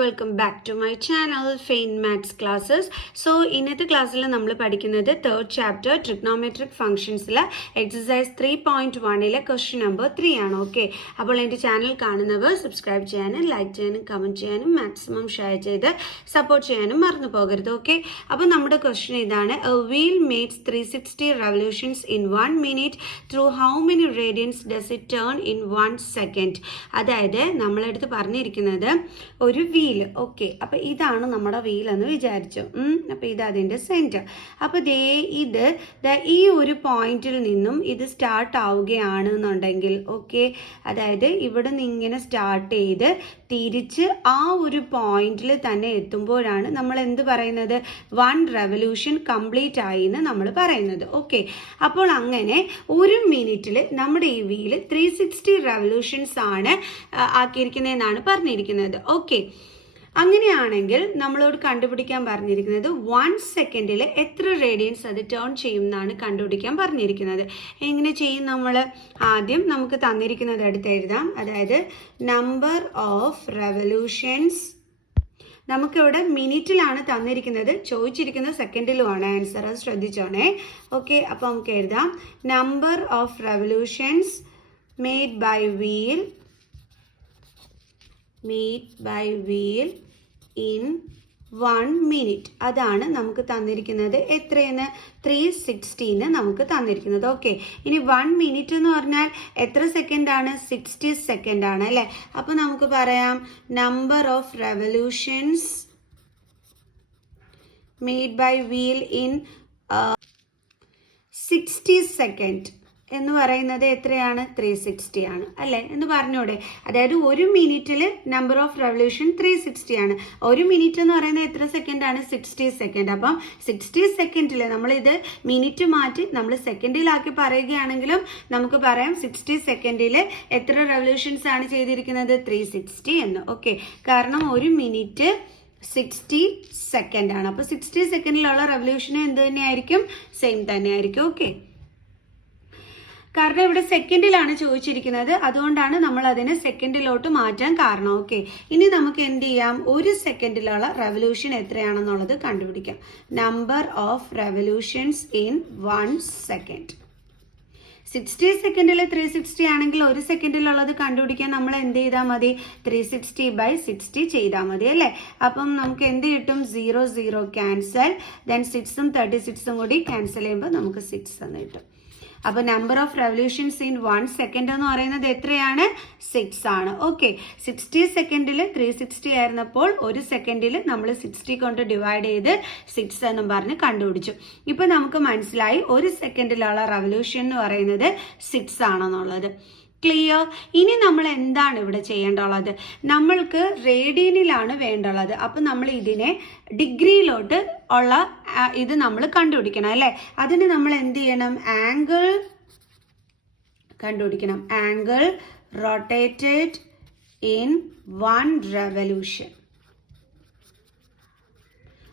Welcome back to my channel Fine maths classes. So ഇന്നത്തെ ക്ലാസ്സിൽ നമ്മൾ പഠിക്കുന്നത് തേർഡ് ചാപ്റ്റർ ട്രിഗ്നോമെട്രിക് ഫംഗ്ഷൻസിലെ എക്സസൈസ് 3.1 ക്വസ്റ്റ്യൻ നമ്പർ 3 ആണ്. ഓക്കെ, അപ്പോൾ എൻ്റെ ചാനൽ കാണുന്നവർ സബ്സ്ക്രൈബ് ചെയ്യാനും ലൈക്ക് ചെയ്യാനും കമൻറ്റ് ചെയ്യാനും മാക്സിമം ഷെയർ ചെയ്ത് സപ്പോർട്ട് ചെയ്യാനും മറന്നു പോകരുത്. ഓക്കെ, അപ്പോൾ നമ്മുടെ ക്വസ്റ്റ്യൻ ഇതാണ്: A wheel makes 360 revolutions in 1 minute. Through how many radians does it turn in 1 second? അതായത് നമ്മളെടുത്ത് പറഞ്ഞിരിക്കുന്നത് ഒരു വീല്. ഓക്കെ, അപ്പോൾ ഇതാണ് നമ്മുടെ വീൽ എന്ന് വിചാരിച്ചു. അപ്പോൾ ഇത് അതിൻ്റെ സെൻറ്റർ. അപ്പോൾ ഇത് ഈ ഒരു പോയിന്റിൽ നിന്നും ഇത് സ്റ്റാർട്ട് ആവുകയാണ് എന്നുണ്ടെങ്കിൽ, ഓക്കെ, അതായത് ഇവിടെ നിന്ന് ഇങ്ങനെ സ്റ്റാർട്ട് ചെയ്ത് തിരിച്ച് ആ ഒരു പോയിന്റിൽ തന്നെ എത്തുമ്പോഴാണ് നമ്മൾ എന്ത് പറയുന്നത്? 1 revolution കംപ്ലീറ്റ് ആയി എന്ന് നമ്മൾ പറയുന്നത്. ഓക്കെ, അപ്പോൾ അങ്ങനെ ഒരു മിനിറ്റിൽ നമ്മുടെ ഈ വീല് 360 revolutions ആണ് ആക്കിയിരിക്കുന്നതെന്നാണ് പറഞ്ഞിരിക്കുന്നത്. ഓക്കെ, അങ്ങനെയാണെങ്കിൽ നമ്മളോട് കണ്ടുപിടിക്കാൻ പറഞ്ഞിരിക്കുന്നത് 1 സെക്കൻഡിൽ എത്ര റേഡിയൻസ് അത് ടേൺ ചെയ്യും എന്നാണ് കണ്ടുപിടിക്കാൻ പറഞ്ഞിരിക്കുന്നത്. എങ്ങനെ ചെയ്യും? നമ്മൾ ആദ്യം നമുക്ക് തന്നിരിക്കുന്നത് എടുത്ത് എഴുതാം. അതായത് നമ്പർ ഓഫ് റെവല്യൂഷൻസ് നമുക്കിവിടെ മിനിറ്റിലാണ് തന്നിരിക്കുന്നത്, ചോദിച്ചിരിക്കുന്നത് സെക്കൻഡിലുമാണ് ആൻസർ. അത് ശ്രദ്ധിച്ചോണേ. ഓക്കെ, അപ്പോൾ നമുക്ക് എഴുതാം number of revolutions made by wheel in 1 minute. അതാണ് നമുക്ക് തന്നിരിക്കുന്നത്. എത്രയെന്ന്? 360 നമുക്ക് തന്നിരിക്കുന്നത്. ഓക്കെ, ഇനി 1 മിനിറ്റ് എന്ന് പറഞ്ഞാൽ എത്ര സെക്കൻഡാണ്? 60 സെക്കൻഡ് ആണ് അല്ലേ? അപ്പോൾ നമുക്ക് പറയാം number of revolutions made by wheel in 60 second എന്ന് പറയുന്നത് എത്രയാണ്? 360 ആണ് അല്ലേ എന്ന് പറഞ്ഞൂടെ? അതായത് ഒരു മിനിറ്റിൽ നമ്പർ ഓഫ് റെവല്യൂഷൻ 360 ആണ്. ഒരു മിനിറ്റ് എന്ന് പറയുന്നത് എത്ര സെക്കൻഡ് ആണ്? 60 സെക്കൻഡ്. അപ്പം 60 സെക്കൻഡിൽ നമ്മളിത് മിനിറ്റ് മാറ്റി നമ്മൾ സെക്കൻഡിലാക്കി പറയുകയാണെങ്കിലും നമുക്ക് പറയാം 60 സെക്കൻഡിൽ എത്ര റെവല്യൂഷൻസ് ആണ് ചെയ്തിരിക്കുന്നത്? 360 എന്ന്. ഓക്കെ, കാരണം ഒരു മിനിറ്റ് 60 സെക്കൻഡ് ആണ്. അപ്പോൾ 60 സെക്കൻഡിലുള്ള റെവല്യൂഷൻ എന്ത് തന്നെയായിരിക്കും? സെയിം തന്നെയായിരിക്കും. ഓക്കെ, കാരണം ഇവിടെ സെക്കൻഡിലാണ് ചോദിച്ചിരിക്കുന്നത്, അതുകൊണ്ടാണ് നമ്മൾ അതിനെ സെക്കൻഡിലോട്ട് മാറ്റാൻ കാരണം. ഓക്കെ, ഇനി നമുക്ക് എന്ത് ചെയ്യാം? ഒരു സെക്കൻഡിലുള്ള റെവല്യൂഷൻ എത്രയാണെന്നുള്ളത് കണ്ടുപിടിക്കാം. Number of revolutions in 1 second. 60 സെക്കൻഡിൽ 360 ആണെങ്കിൽ ഒരു സെക്കൻഡിലുള്ളത് കണ്ടുപിടിക്കാൻ നമ്മൾ എന്ത് ചെയ്താൽ മതി? 360/60 ചെയ്താൽ മതി അല്ലേ? അപ്പം നമുക്ക് എന്ത് കിട്ടും? 0 0 ക്യാൻസൽ, ദെൻ 6ഉം 36ഉം കൂടി ക്യാൻസൽ ചെയ്യുമ്പോൾ നമുക്ക് 6 എന്ന് കിട്ടും. അപ്പോൾ number of revolutions in 1 second എന്ന് പറയുന്നത് എത്രയാണ്? 6 ആണ്. ഓക്കെ, 60 സെക്കൻഡിൽ 360 ആയിരുന്നപ്പോൾ ഒരു സെക്കൻഡിൽ നമ്മൾ 60 കൊണ്ട് ഡിവൈഡ് ചെയ്ത് 6 എന്നും പറഞ്ഞ് കണ്ടുപിടിച്ചു. ഇപ്പോൾ നമുക്ക് മനസ്സിലായി ഒരു സെക്കൻഡിലുള്ള റെവല്യൂഷൻ എന്ന് പറയുന്നത് 6 ആണെന്നുള്ളത്. ക്ലിയർ? ഇനി നമ്മൾ എന്താണ് ഇവിടെ ചെയ്യേണ്ടുള്ളത്? നമ്മൾക്ക് റേഡിയനിലാണ് വേണ്ടുള്ളത്. അപ്പം നമ്മൾ ഇതിനെ ഡിഗ്രിയിലോട്ട് ഉള്ള ഇത് നമ്മൾ കണ്ടുപിടിക്കണം അല്ലേ? അതിന് നമ്മൾ എന്ത് ചെയ്യണം? ആംഗിൾ കണ്ടുപിടിക്കണം. Angle rotated in 1 revolution.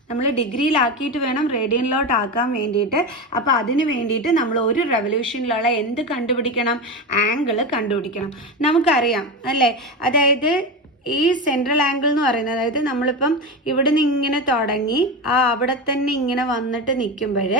നമ്മൾ ഡിഗ്രിയിലാക്കിയിട്ട് വേണം റേഡിയനിലോട്ട് ആക്കാൻ വേണ്ടിയിട്ട്. അപ്പോൾ അതിന് വേണ്ടിയിട്ട് നമ്മൾ ഒരു റെവല്യൂഷനിലുള്ള എന്ത് കണ്ടുപിടിക്കണം? ആംഗിൾ കണ്ടുപിടിക്കണം. നമുക്കറിയാം അല്ലേ? അതായത് ഈ സെൻട്രൽ ആംഗിൾ എന്ന് പറയുന്നത്, അതായത് നമ്മളിപ്പം ഇവിടെ നിന്ന് ഇങ്ങനെ തുടങ്ങി അവിടെ തന്നെ ഇങ്ങനെ വന്നിട്ട് നിൽക്കുമ്പോൾ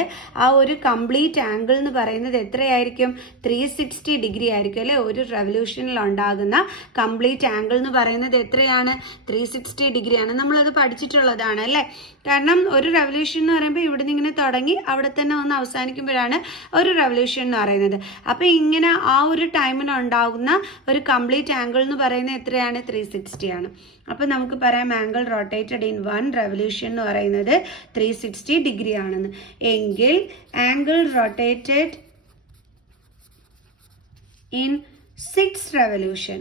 ആ ഒരു കംപ്ലീറ്റ് ആംഗിൾ എന്ന് പറയുന്നത് എത്രയായിരിക്കും? 360 ഡിഗ്രി ആയിരിക്കും അല്ലേ? ഒരു റെവല്യൂഷനിൽ ഉണ്ടാകുന്ന കംപ്ലീറ്റ് ആംഗിൾ എന്ന് പറയുന്നത് എത്രയാണ്? 360 ഡിഗ്രിയാണ്. നമ്മളത് പഠിച്ചിട്ടുള്ളതാണ് അല്ലേ? കാരണം ഒരു റെവല്യൂഷൻ എന്ന് പറയുമ്പോൾ ഇവിടെ നിന്ന് ഇങ്ങനെ തുടങ്ങി അവിടെ തന്നെ വന്ന് അവസാനിക്കുമ്പോഴാണ് ഒരു റെവല്യൂഷൻ എന്ന് പറയുന്നത്. അപ്പോൾ ഇങ്ങനെ ആ ഒരു ടൈമിന് ഉണ്ടാകുന്ന ഒരു കംപ്ലീറ്റ് ആംഗിൾ എന്ന് പറയുന്നത് എത്രയാണ്? 360 ആണ്. അപ്പോൾ നമുക്ക് പറയാം ആംഗിൾ റൊട്ടേറ്റഡ് ഇൻ 1 revolution എന്ന് പറയുന്നത് 360 ഡിഗ്രി ആണെന്ന്. എങ്കിൽ ആംഗിൾ റൊട്ടേറ്റഡ് ഇൻ 6 revolution.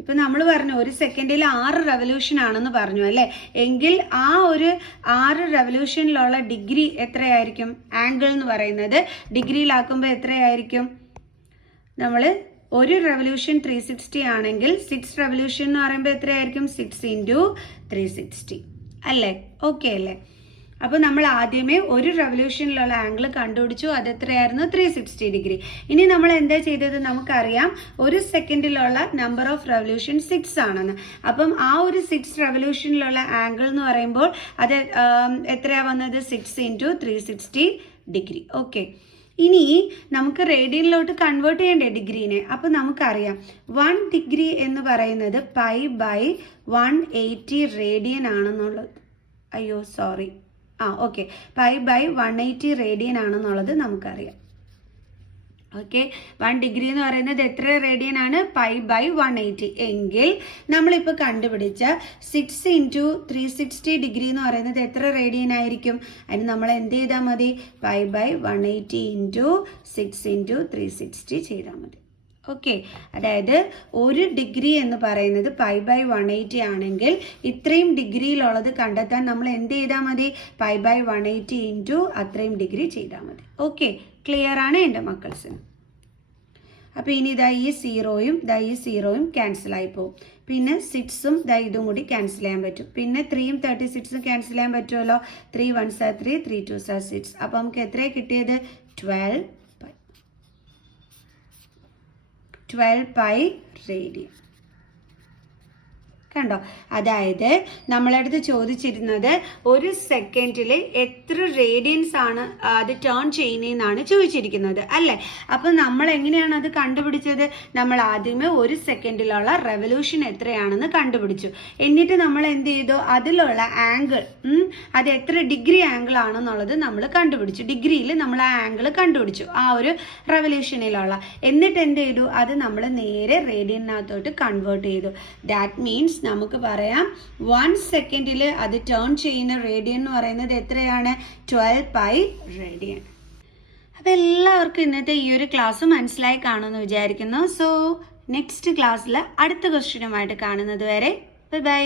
ഇപ്പം നമ്മൾ പറഞ്ഞു ഒരു സെക്കൻഡിൽ 6 റെവല്യൂഷൻ ആണെന്ന് പറഞ്ഞു അല്ലേ? എങ്കിൽ ആ ഒരു 6 റെവല്യൂഷനിലുള്ള ഡിഗ്രി എത്രയായിരിക്കും? ആംഗിൾ എന്ന് പറയുന്നത് ഡിഗ്രിയിലാക്കുമ്പോൾ എത്രയായിരിക്കും? നമ്മൾ ഒരു റെവല്യൂഷൻ 360 ആണെങ്കിൽ 6 റെവല്യൂഷൻ എന്ന് പറയുമ്പോൾ എത്രയായിരിക്കും? 6 × 360 അല്ലേ? ഓക്കെ അല്ലേ? അപ്പോൾ നമ്മൾ ആദ്യമേ ഒരു റെവല്യൂഷനിലുള്ള ആംഗിൾ കണ്ടുപിടിച്ചു. അത് എത്രയായിരുന്നു? 360 ഡിഗ്രി. ഇനി നമ്മൾ എന്താ ചെയ്തത്? നമുക്കറിയാം ഒരു സെക്കൻഡിലുള്ള നമ്പർ ഓഫ് റെവല്യൂഷൻ 6 ആണെന്ന്. അപ്പം ആ ഒരു 6 റെവല്യൂഷനിലുള്ള ആംഗിൾ എന്ന് പറയുമ്പോൾ അത് എത്രയാണ് വന്നത്? 6 × 360 ഡിഗ്രി. ഓക്കെ, ഇനി നമുക്ക് റേഡിയനിലോട്ട് കൺവേർട്ട് ചെയ്യണ്ടേ ഡിഗ്രീനെ? അപ്പോൾ നമുക്കറിയാം 1 ഡിഗ്രി എന്ന് പറയുന്നത് π/180 റേഡിയൻ ആണെന്നുള്ളത്. ഓക്കെ, π/180 റേഡിയൻ ആണെന്നുള്ളത് നമുക്കറിയാം. ഓക്കെ, 1 ഡിഗ്രി എന്ന് പറയുന്നത് എത്ര റേഡിയൻ ആണ്? π/180. എങ്കിൽ നമ്മളിപ്പോൾ കണ്ടുപിടിച്ച 6 × 360 ഡിഗ്രി എന്ന് പറയുന്നത് എത്ര റേഡിയൻ ആയിരിക്കും? അതിന് നമ്മൾ എന്ത് ചെയ്താൽ മതി? π/180 × 6 × 360 ചെയ്താൽ മതി. ഓക്കെ, അതായത് 1 ഡിഗ്രി എന്ന് പറയുന്നത് π/180 ആണെങ്കിൽ ഇത്രയും ഡിഗ്രിയിലുള്ളത് കണ്ടെത്താൻ നമ്മൾ എന്ത് ചെയ്താൽ മതി? π/180 × അത്രയും ഡിഗ്രി ചെയ്താൽ മതി. ഓക്കെ, ക്ലിയർ ആണ് എൻ്റെ മക്കൾസിന്? അപ്പോൾ ഇനി ഈ 0യും ക്യാൻസൽ ആയി പോകും. പിന്നെ 6ഉം ഇതും കൂടി ക്യാൻസൽ ചെയ്യാൻ പറ്റും. പിന്നെ 3യും 36ഉം ക്യാൻസൽ ചെയ്യാൻ പറ്റുമല്ലോ. 3 1s are 3, 3 2s are 6. അപ്പോൾ നമുക്ക് എത്രയാണ് കിട്ടിയത്? 12 പൈ റേഡിയൻ. കണ്ടോ? അതായത് നമ്മളടുത്ത് ചോദിച്ചിരുന്നത് ഒരു സെക്കൻഡിൽ എത്ര റേഡിയൻസ് ആണ് അത് ടേൺ ചെയ്യുന്നതെന്നാണ് ചോദിച്ചിരിക്കുന്നത് അല്ലേ? അപ്പം നമ്മൾ എങ്ങനെയാണ് അത് കണ്ടുപിടിച്ചത്? നമ്മൾ ആദ്യമേ ഒരു സെക്കൻഡിലുള്ള റെവല്യൂഷൻ എത്രയാണെന്ന് കണ്ടുപിടിച്ചു. എന്നിട്ട് നമ്മൾ എന്ത് ചെയ്തു? അതിലുള്ള ആംഗിൾ അത് എത്ര ഡിഗ്രി ആംഗിൾ ആണെന്നുള്ളത് നമ്മൾ കണ്ടുപിടിച്ചു. ഡിഗ്രിയിൽ നമ്മൾ ആ ആംഗിൾ കണ്ടുപിടിച്ചു, ആ ഒരു റെവല്യൂഷനിലുള്ള. എന്നിട്ട് എന്ത് ചെയ്തു? അത് നമ്മൾ നേരെ റേഡിയനകത്തോട്ട് കൺവേർട്ട് ചെയ്തു. ദാറ്റ് മീൻസ് നമുക്ക് പറയാം 1 സെക്കൻഡിൽ അത് ടേൺ ചെയ്യുന്ന റേഡിയൻ എന്ന് പറയുന്നത് എത്രയാണ്? 12 പൈ റേഡിയൻ. അപ്പോൾ എല്ലാവർക്കും ഇന്നത്തെ ഈ ഒരു ക്ലാസ് മനസ്സിലായി കാണുമെന്ന് വിചാരിക്കുന്നു. സോ നെക്സ്റ്റ് ക്ലാസ്സിൽ അടുത്ത ക്വസ്റ്റ്യനുമായിട്ട് കാണുന്നത് വരെ ബൈ.